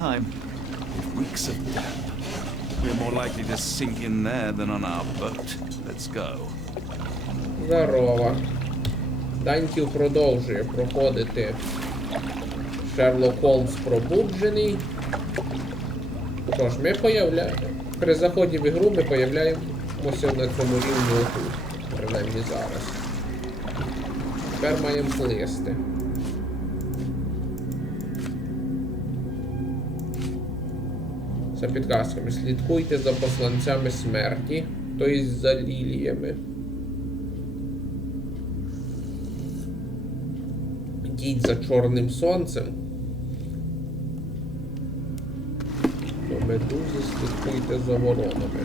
Time. It reeks of damp. We're more likely to sink in there than on our boat. Let's go. Здорово. Даньків продовжує проходити Шерлок Холмс пробуджений. Тож, ми при заході в ігру ми появляємося на цьому рівні отут. Принаймні зараз. Тепер маємо плисти. За підказками. Слідкуйте за посланцями смерті, тобто за ліліями. Йдіть за чорним сонцем. До медузи слідкуйте за воронами.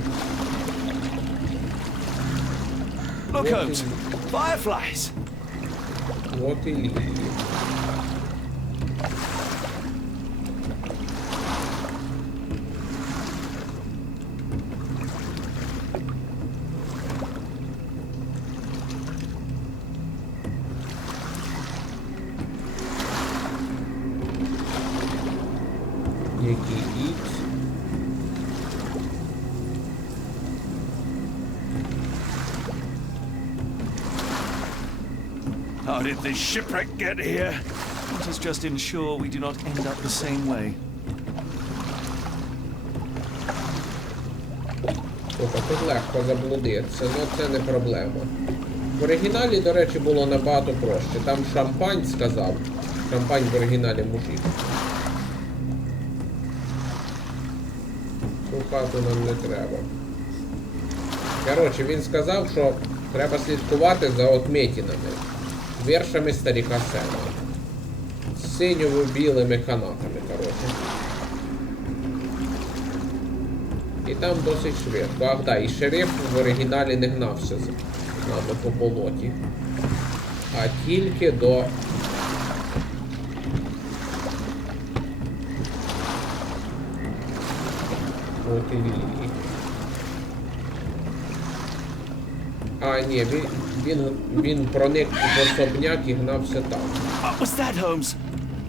Look, Holmes! Fireflies! От і лілії. How did this shipwreck get here? Let us just ensure we do not end up the same way. Слухай, тут легко заблудитися, але це не проблема. В оригіналі, до речі, було набагато проще. Там шампань сказав. Шампань в оригіналі мужик. Ту хату нам не треба. Коротше, він сказав, що треба слідкувати за отметинами. Віршами старіка Сема. З синьо-білими канатами, коротше. І там досить швидко. Ах, да, і шериф в оригіналі не гнався з нами по болоті. А тільки до... От і лілії. А, ні, він проник в особняк і гнався там. What was that, Holmes?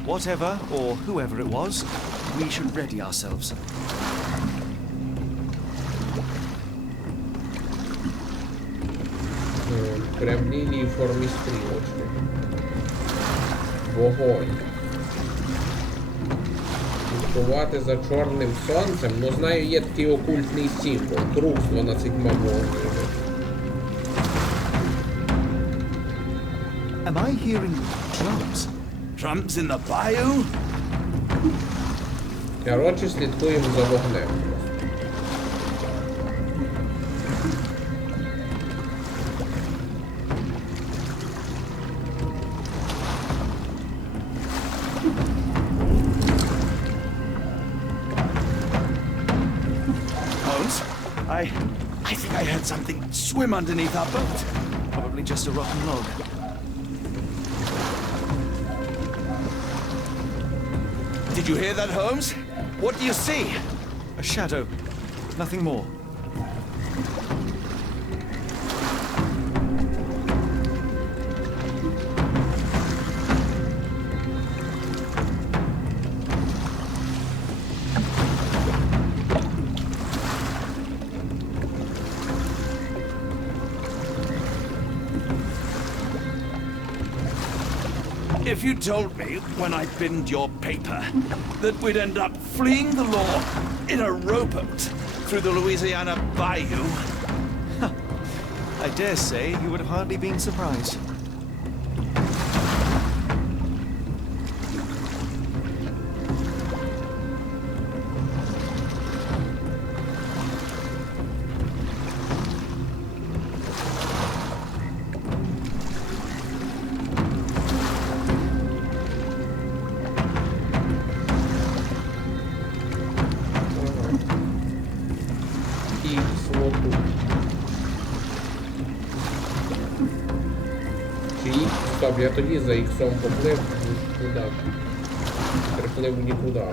Whatever, or whoever it was, we should ready ourselves. Прям лінії в формі стрілочки. Вогонь. Слідкувати за чорним сонцем. Ну, знаю, є такий окультний символ. Круг з 12 молніями. Am I hearing drums? Drums in the bayou? Коротше, слідкуємо за вогнем. Holmes, I think I heard something swim underneath our boat. Probably just a rotten log. Did you hear that, Holmes? What do you see? A shadow. Nothing more. If you told me when I binned your paper that we'd end up fleeing the law in a rowboat through the Louisiana bayou, I dare say you would have hardly been surprised. Стоп, я тоді за іксом поплив туди. Приплив нікуди.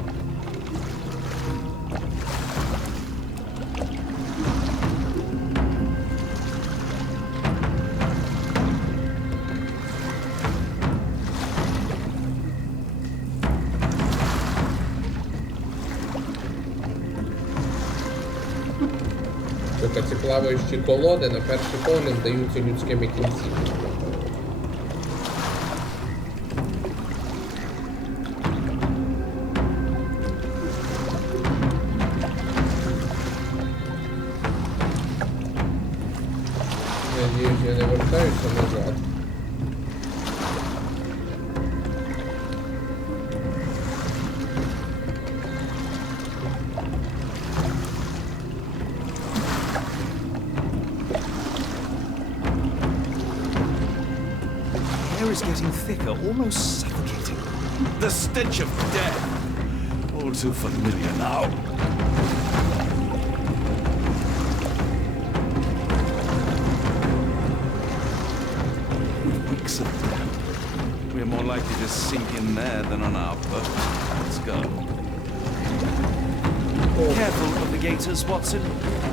штука. Ці плаваючі колоди на перший погляд здаються людськими кінцівками. Надіюсь, я не вертаюся назад. Is getting thicker, almost suffocating. The stench of death. All too familiar now. Weeks of death. We're more likely to sink in there than on our boat. Let's go. Careful of the gators, Watson.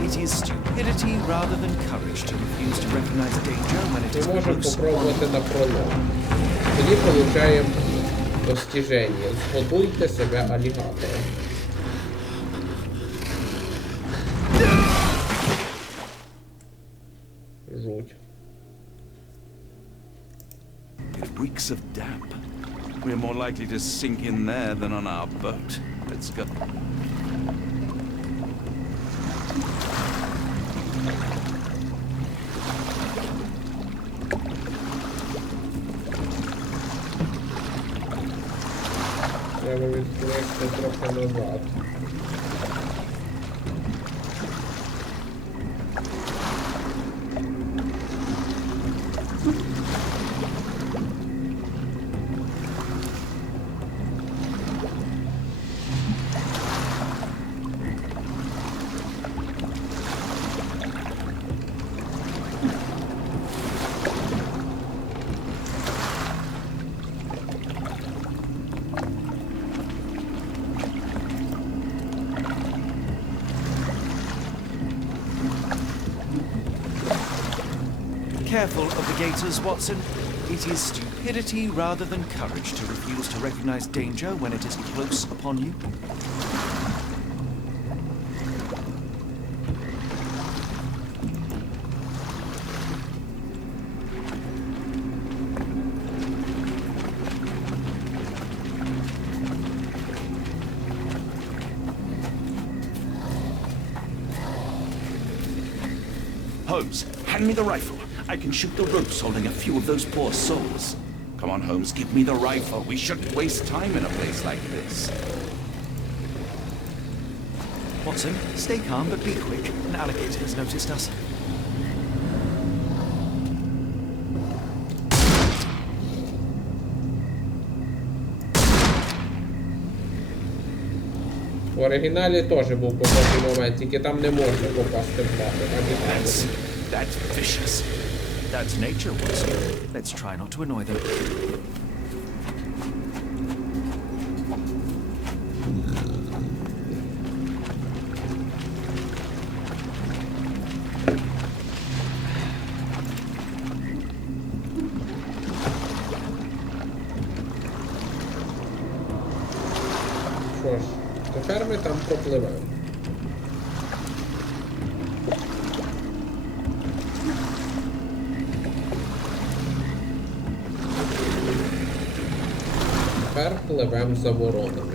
It is stupidity rather than courage to refuse to recognize danger when it is Ми можемо close. попробувати на пролог. Тоді получаємо достіження. Згодуйте себе алігатором. Жуть. It reeks of damp. We're more likely to sink in there than on our boat. Let's go. Треба відкликти трохи назад. Careful of the gators, Watson. It is stupidity rather than courage to refuse to recognize danger when it is close upon you. Holmes, hand me the rifle. I can shoot the ropes holding a few of those poor souls. Come on, Holmes, give me the rifle. We shouldn't waste time in a place like this. Watson, stay calm, but be quick. An alligator has noticed us. В оригіналі теж був похожий момент, тільки там не можна попасти в плати. That's vicious. That's nature, Watson. Let's try not to annoy them. Що ж, тепер ми там пропливемо. Тепер пливемо за воронами.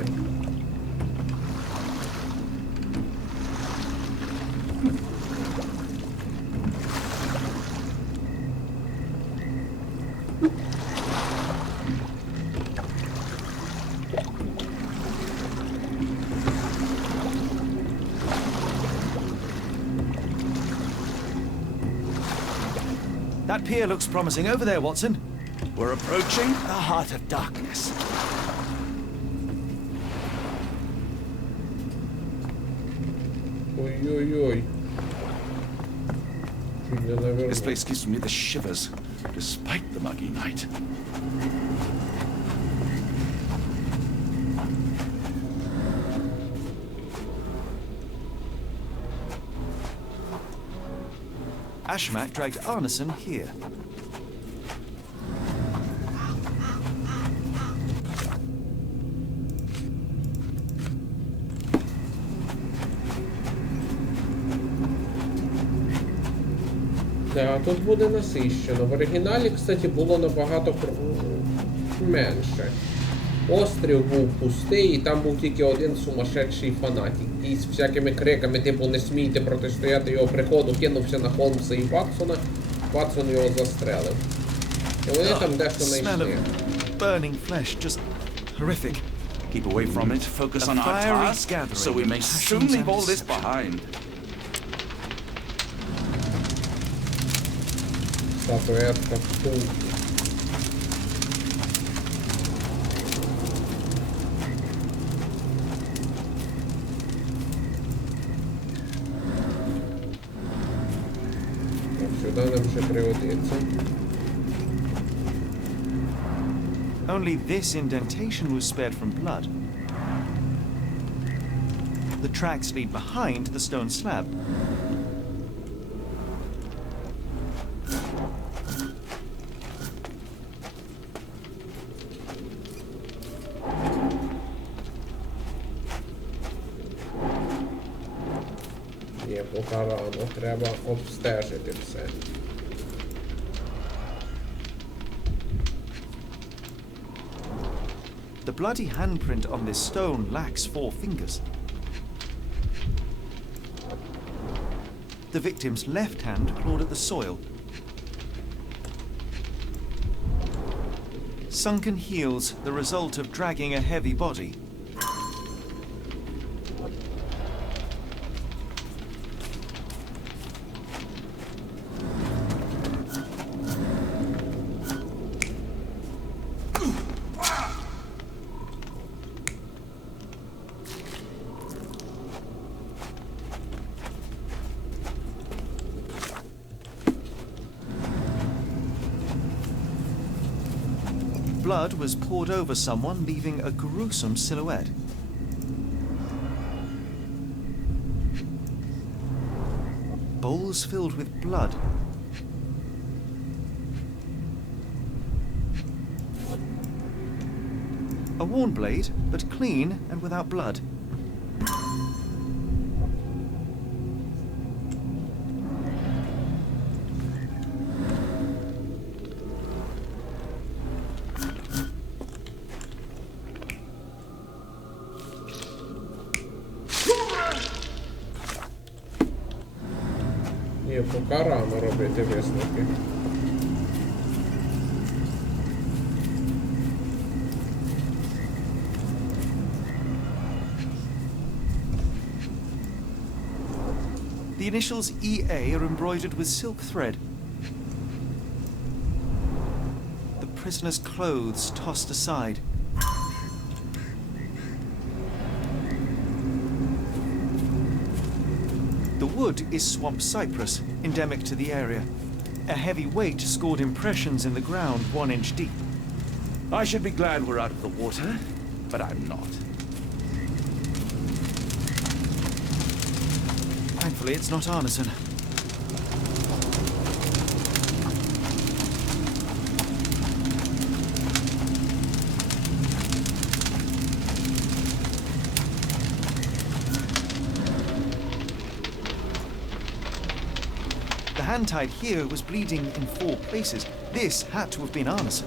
That pier looks promising over there, Watson. We're approaching the heart of darkness. Ой-ой-ой. Чуть не навернув. This place gives me the shivers, despite the muggy night. Ashmat dragged Arneson here. Да, тут буде насищено. В оригіналі, кстати, було набагато менше. Острів був пустий, і там був тільки один сумасшедший фанатик. І з всякими криками, типу, не смійте протистояти його приходу, кинувся на Холмса і Ватсона. Ватсон його застрелив. І вони там дещо знайшли. Burning flesh, just horrific. Keep away from it, focus on our task, so we may soon leave all this behind. Статуетка втулки. Сюди нам вже пригодиться. Only this indentation was spared from blood. The tracks lead behind the stone slab. Є, поки рано, треба обстежити все. The bloody handprint on this stone lacks 4 fingers. The victim's left hand clawed at the soil. Sunken heels, the result of dragging a heavy body. Blood was poured over someone, leaving a gruesome silhouette. Bowls filled with blood. A worn blade, but clean and without blood. Ні, поки рано робити висновки. The initials EA are embroidered with silk thread. The prisoner's clothes tossed aside. The wood is swamp cypress, endemic to the area. A heavy weight scored impressions in the ground 1 inch deep. I should be glad we're out of the water, but I'm not. Thankfully, it's not Arneson. The hand tied here was bleeding in 4 places. This had to have been Arneson.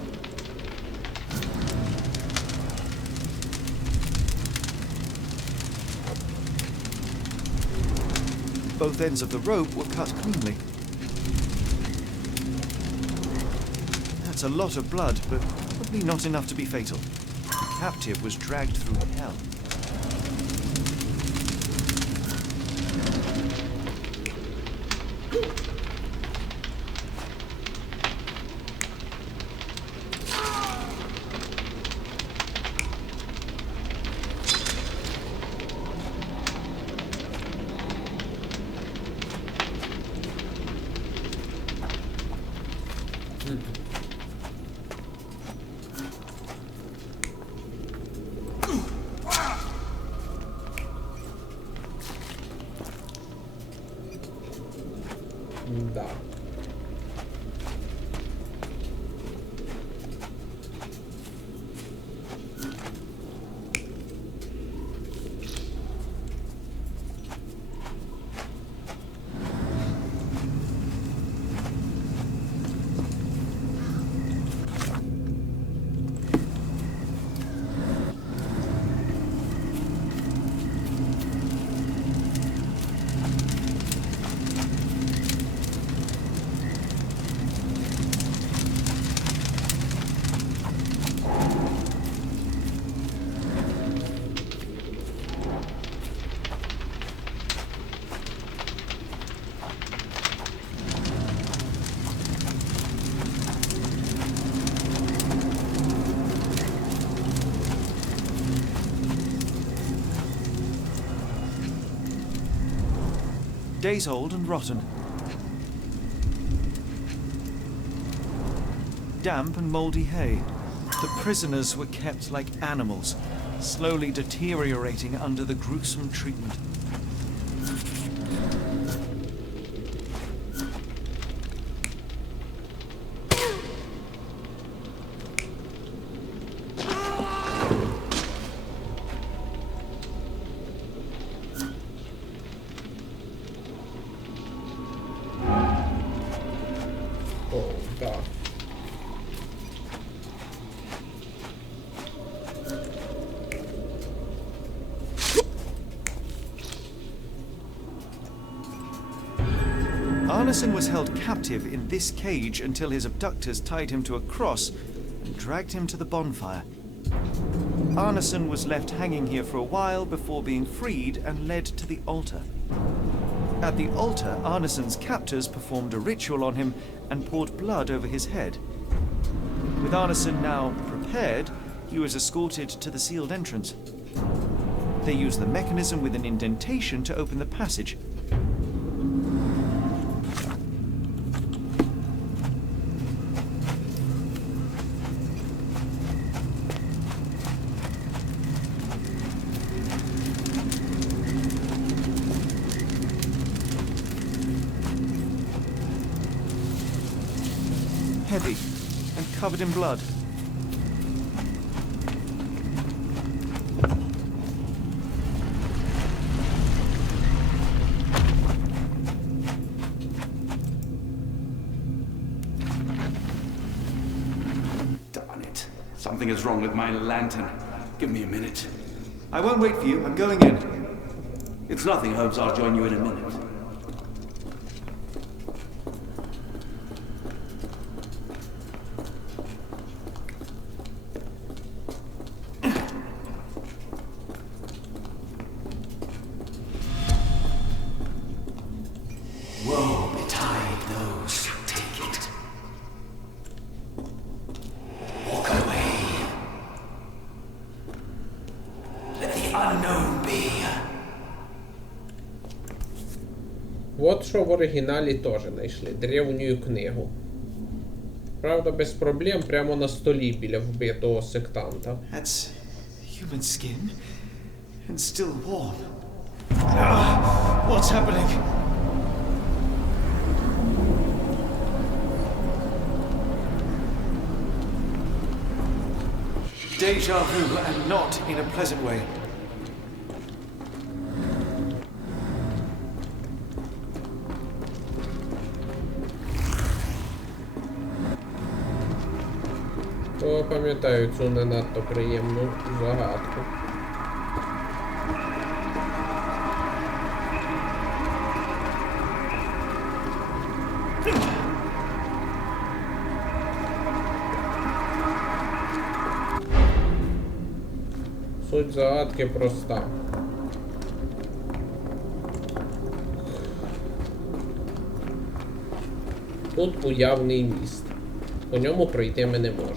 Both ends of the rope were cut cleanly. That's a lot of blood, but probably not enough to be fatal. The captive was dragged through hell. Да. Days old and rotten. Damp and mouldy hay. The prisoners were kept like animals, slowly deteriorating under the gruesome treatment. О, да. Arneson was held captive in this cage until his abductors tied him to a cross and dragged him to the bonfire. Arneson was left hanging here for a while before being freed and led to the altar. At the altar, Arneson's captors performed a ritual on him and poured blood over his head. With Arneson now prepared, he was escorted to the sealed entrance. They used the mechanism with an indentation to open the passage. Heavy and covered in blood. Darn it. Something is wrong with my lantern. Give me a minute. I won't wait for you. I'm going in. It's nothing, Holmes. I'll join you in a minute. Woe betide those who take it. Walk away. Let the unknown be. От що в оригіналі теж знайшли. Древню книгу. Правда, без проблем прямо на столі біля вбитого сектанта. That's human skin and still warm. What's happening? Deja vu, and not in a pleasant way. То пам'ятаю цю не надто приємну загадку. Суть загадки проста. Тут уявний міст. По ньому пройти ми не можемо.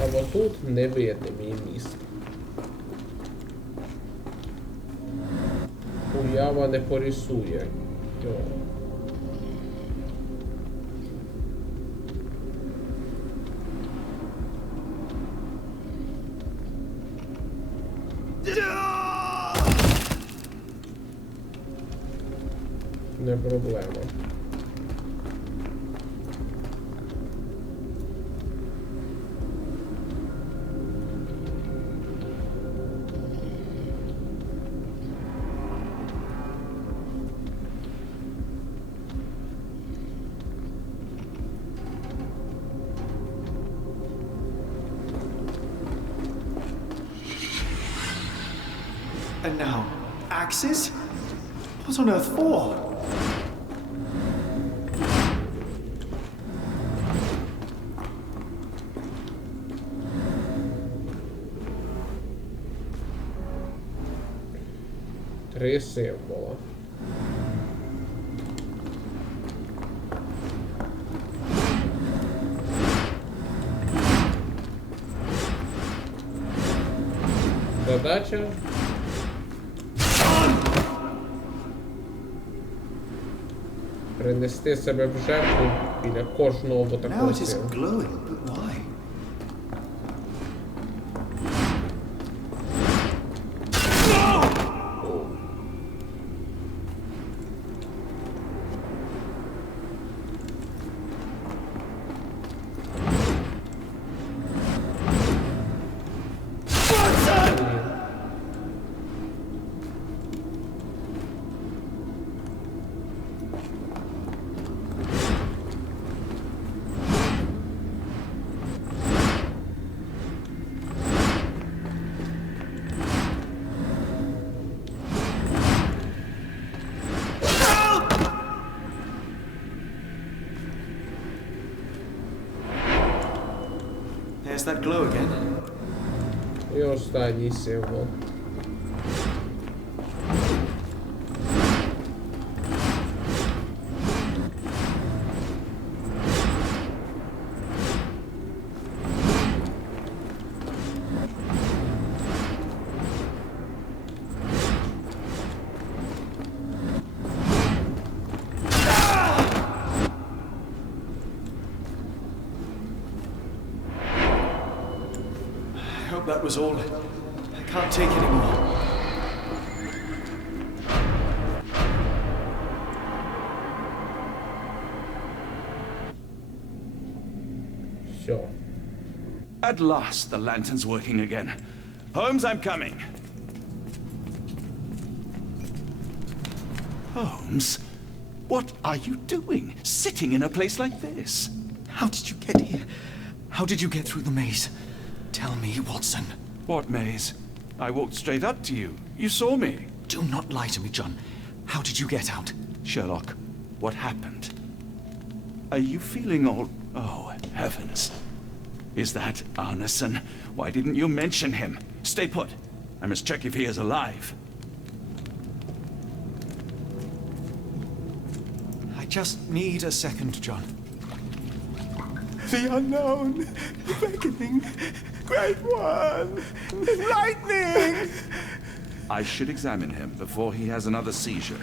А отут невидимий міст. Уява не порисує його. Не проблема. And now, axes? What on earth for? Три символа. Задача принести себе в жертву біля кожного Now такого it is символу. glowing, but why? There's that glow again. І останній символ. I hope that was all. I can't take it anymore. Все. At last, the lantern's working again. Holmes, I'm coming. Holmes, what are you doing? Sitting in a place like this? How did you get here? How did you get through the maze? Tell me, Watson. What maze? I walked straight up to you. You saw me. Do not lie to me, John. How did you get out? Sherlock, what happened? Are you feeling all... Oh, heavens. Is that Arneson? Why didn't you mention him? Stay put. I must check if he is alive. I just need a second, John. The unknown, beckoning, great one, lightning! I should examine him before he has another seizure.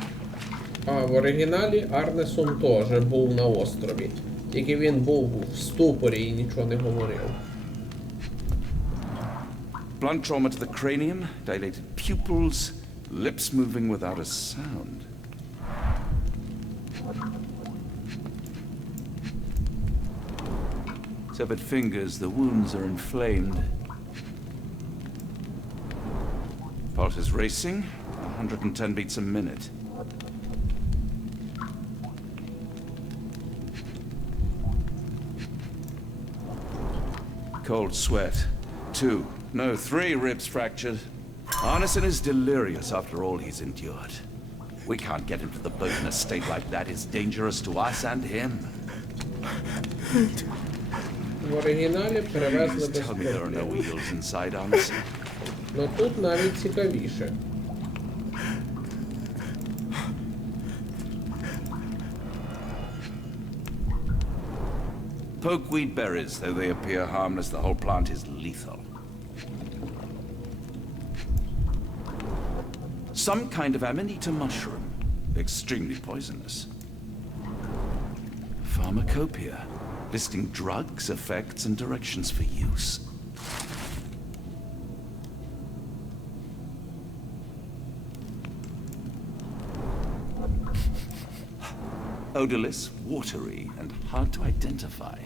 А в оригіналі Арнесон теж був на острові. Тільки він був в ступорі і нічого не говорив. Blunt trauma to the cranium, dilated pupils, lips moving without a sound. Severed fingers, the wounds are inflamed. Pulse is racing, 110 beats a minute. Cold sweat. 2, no, 3 ribs fractured. Arneson is delirious after all he's endured. We can't get him to the boat in a state like that. It's dangerous to us and him. В оригіналі перевезли Please tell me there are no безпечно. wheels inside Arneson. Но тут навіть цікавіше. Pokeweed berries, though they appear harmless, the whole plant is lethal. Some kind of amanita mushroom, extremely poisonous. Pharmacopoeia, listing drugs, effects, and directions for use. Odorless, watery, and hard to identify.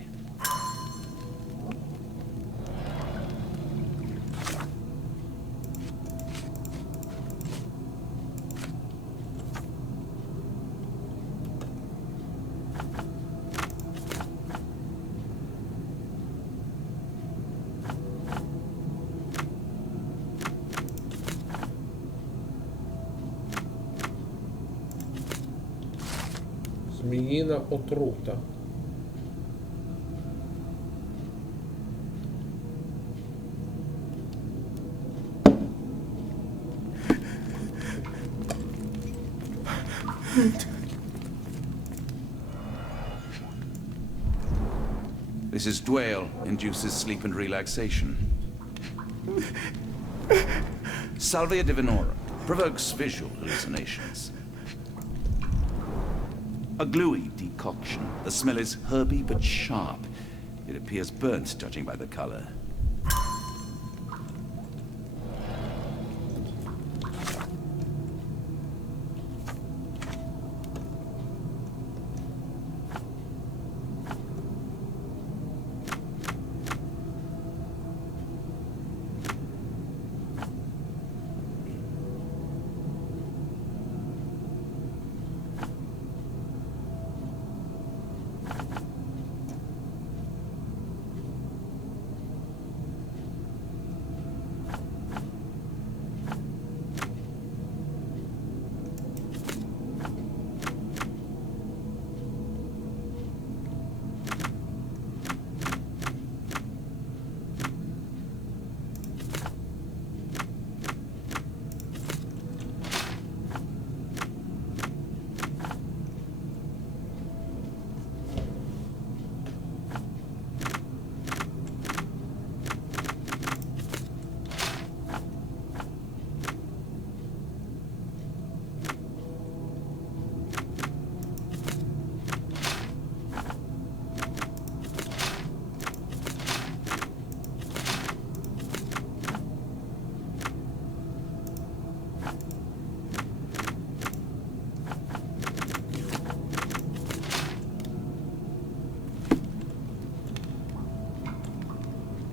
Зміїна отрута. This is Dwale, induces sleep and relaxation. Salvia divinorum, provokes visual hallucinations. A gluey decoction. The smell is herby but sharp. It appears burnt, judging by the color.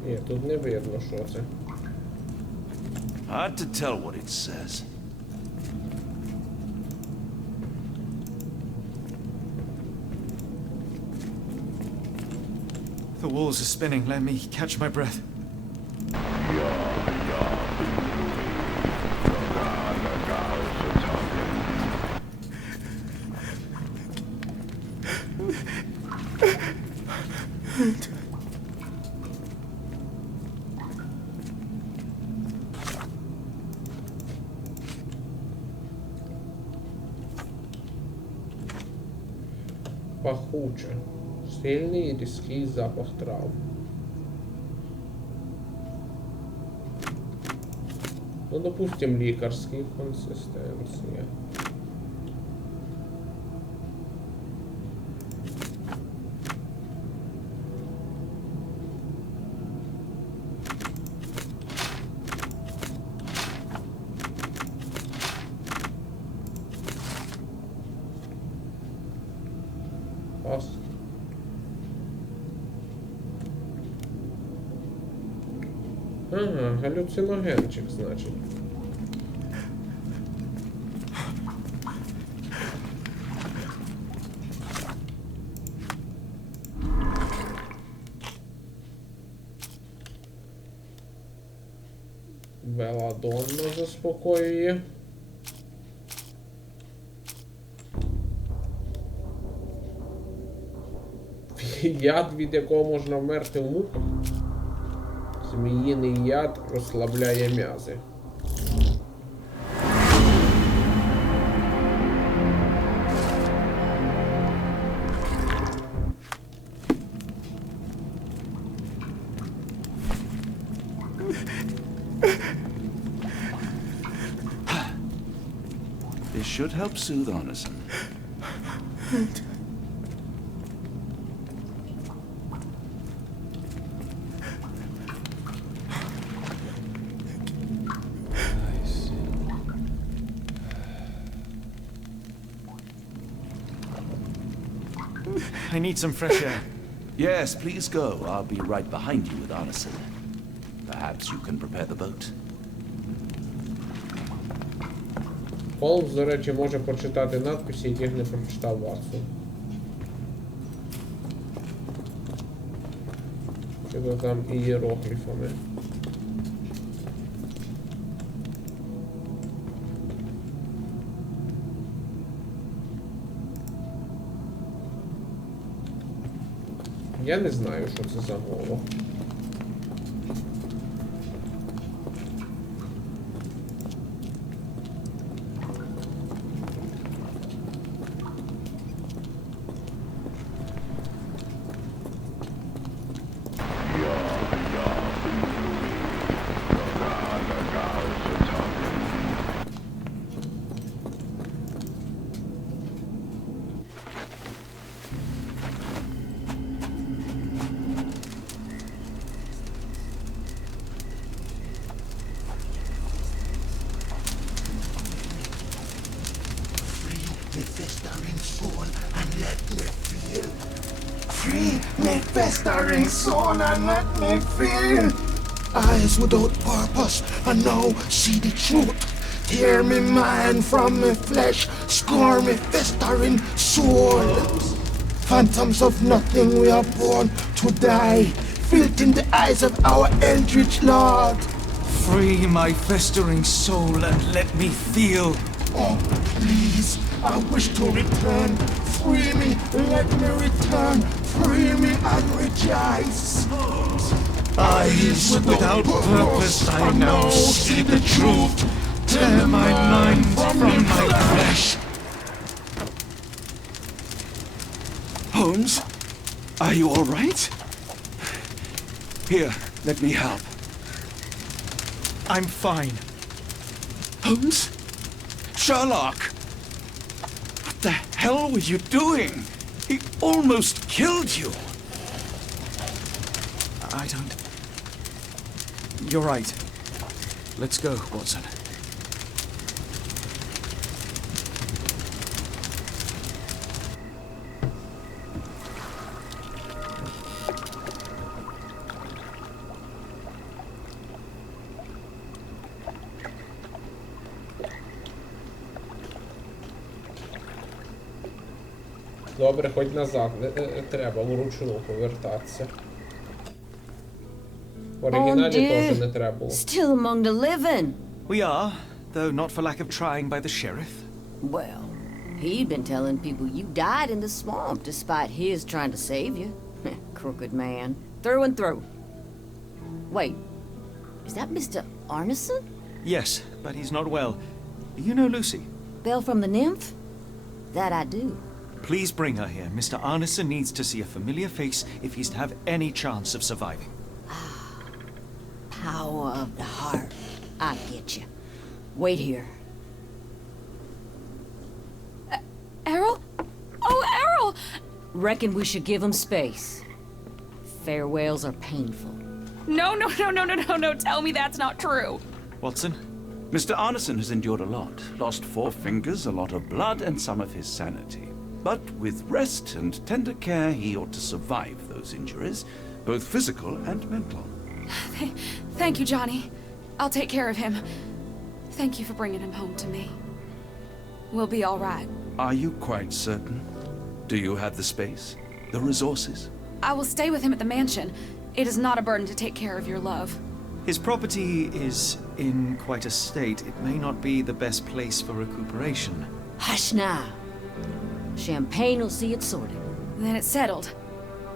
Ні, тут не видно, що це. Hard to tell what it says. The walls are spinning. Let me catch my breath. Пахуче. Сильний і різкий запах трав. Ну, допустим, лікарський консистенція. Пас. Ага, галюциногенчик, значить. Беладонна заспокоює. Яд, від якого можна вмерти в муках. Зміїний яд розслабляє м'язи. This should help soothe Arneson. I need some fresh air. Yes, please go. I'll be right behind you with Arneson. Perhaps you can prepare the boat. Холмс, до речі, може прочитати надписи, яких не прочитав Ватсон. Чи то там ієрогліфами. Я не знаю, що це за мова. Festering soul and let me feel. Eyes without purpose and now see the truth. Tear me mind from me flesh, score me festering soul. Phantoms of nothing, we are born to die. Filth in the eyes of our eldritch lord. Free my festering soul and let me feel. Oh, please, I wish to return. Free me, let me return. Free me and rejoice. Eyes without purpose, I now see the truth. Tear my mind from my flesh. Holmes? Are you all right? Here, let me help. I'm fine. Holmes? Sherlock! What the hell were you doing? He almost killed you. I don't... You're right. Let's go, Watson. Добре, хоч назад не треба вручну повертатися. В оригіналі теж не треба було. Still among the living. We are, though not for lack of trying by the sheriff. Well, he'd been telling people you died in the swamp despite his trying to save you. Crooked man. Through and through. Wait, is that Mr. Arneson? Yes, but he's not well. You know Lucy? Belle from the nymph? That I do. Please bring her here. Mr. Arneson needs to see a familiar face if he's to have any chance of surviving. Power of the heart. I get you. Wait here. Errol? Oh, Errol! Reckon we should give him space. Farewells are painful. No, tell me that's not true. Watson? Mr. Arneson has endured a lot. Lost 4 fingers, a lot of blood, and some of his sanity. But with rest and tender care, he ought to survive those injuries, both physical and mental. Thank you, Johnny. I'll take care of him. Thank you for bringing him home to me. We'll be all right. Are you quite certain? Do you have the space? The resources? I will stay with him at the mansion. It is not a burden to take care of your love. His property is in quite a state. It may not be the best place for recuperation. Hush now. Champagne will see it sorted. Then it's settled.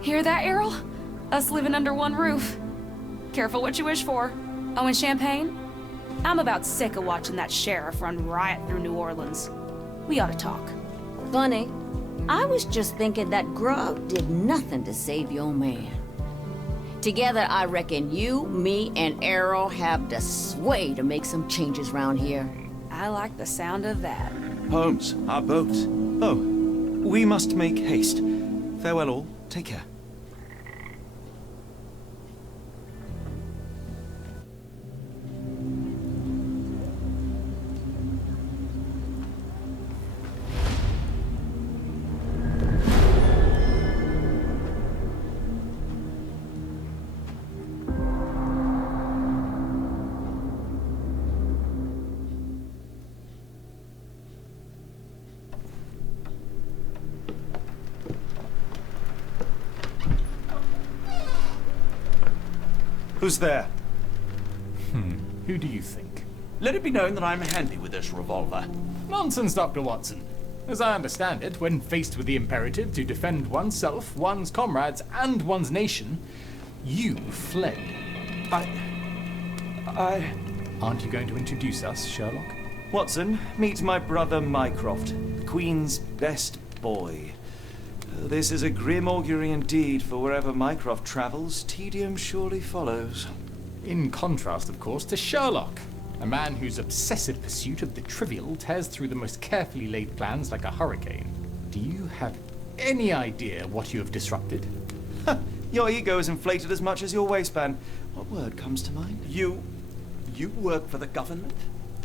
Hear that, Errol? Us living under one roof. Careful what you wish for. Oh, and champagne? I'm about sick of watching that sheriff run riot through New Orleans. We ought to talk. Funny. I was just thinking that grub did nothing to save your man. Together, I reckon you, me, and Errol have the sway to make some changes round here. I like the sound of that. Holmes, our boat. Oh, we must make haste. Farewell all. Take care. Who's there? Who do you think? Let it be known that I'm handy with this revolver. Nonsense, Dr. Watson. As I understand it, when faced with the imperative to defend oneself, one's comrades, and one's nation, you fled. I... Aren't you going to introduce us, Sherlock? Watson, meet my brother Mycroft, Queen's best boy. This is a grim augury indeed, for wherever Mycroft travels, tedium surely follows. In contrast, of course, to Sherlock, a man whose obsessive pursuit of the trivial tears through the most carefully laid plans like a hurricane. Do you have any idea what you have disrupted? Your ego is inflated as much as your waistband. What word comes to mind? You work for the government?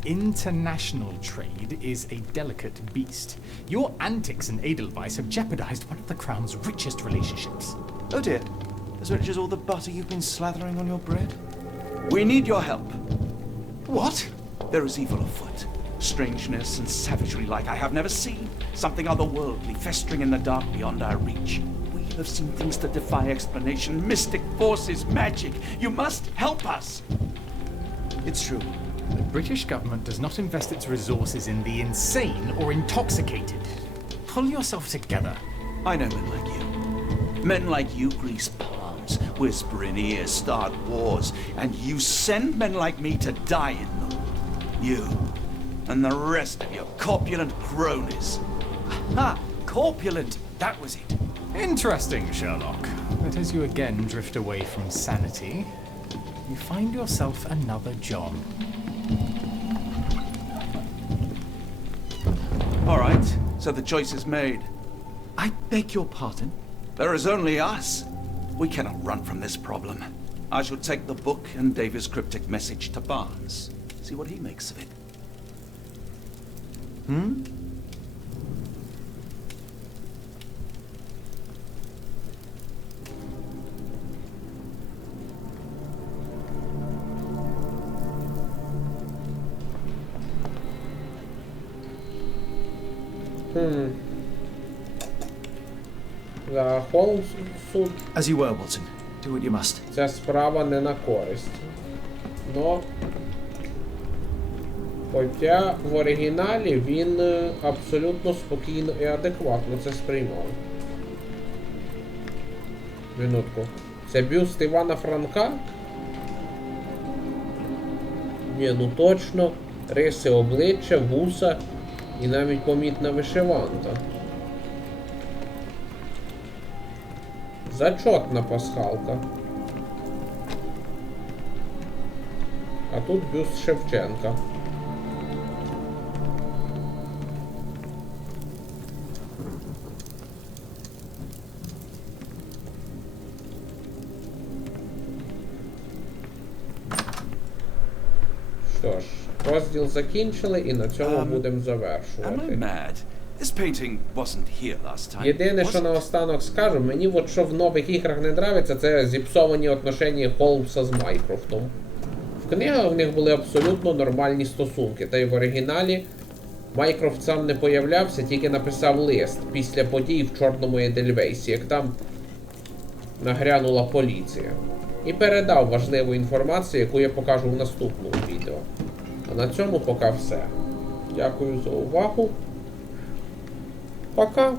International trade is a delicate beast. Your antics and Edelweiss have jeopardized one of the Crown's richest relationships. Oh dear. As rich as all the butter you've been slathering on your bread? We need your help. What? There is evil afoot. Strangeness and savagery like I have never seen. Something otherworldly festering in the dark beyond our reach. We have seen things that defy explanation. Mystic forces, magic. You must help us. It's true. The British government does not invest its resources in the insane or intoxicated. Pull yourself together. I know men like you. Men like you grease palms, whisper in ears, start wars, and you send men like me to die in them. You and the rest of your corpulent cronies. Ah, corpulent. That was it. Interesting, Sherlock. But as you again drift away from sanity, you find yourself another John. All right, so the choice is made. I beg your pardon? There is only us. We cannot run from this problem. I shall take the book and David's cryptic message to Barnes. See what he makes of it. За Холмсу As you were, Watson. Do what you must. ця справа не на користь. Но хоча в оригіналі він абсолютно спокійно і адекватно це сприймав. Минутку. Це бюст Івана Франка? Ні, ну точно. Риси обличчя, вуса і навіть помітна вишиванка. Зачетна пасхалка. А тут бюст Шевченка. Що ж, розділ закінчили і на цьому будемо Am I завершувати. mad? This painting wasn't here last time. Єдине, що was it? наостанок скажу, мені от що в нових іграх не нравиться, це зіпсовані отношення Холмса з Майкрофтом. В книгах в них були абсолютно нормальні стосунки, та й в оригіналі Майкрофт сам не появлявся, тільки написав лист після подій в Чорному Едельвейсі, як там нагрянула поліція. І передав важливу інформацію, яку я покажу в наступному відео. А на цьому поки все. Дякую за увагу. Пока!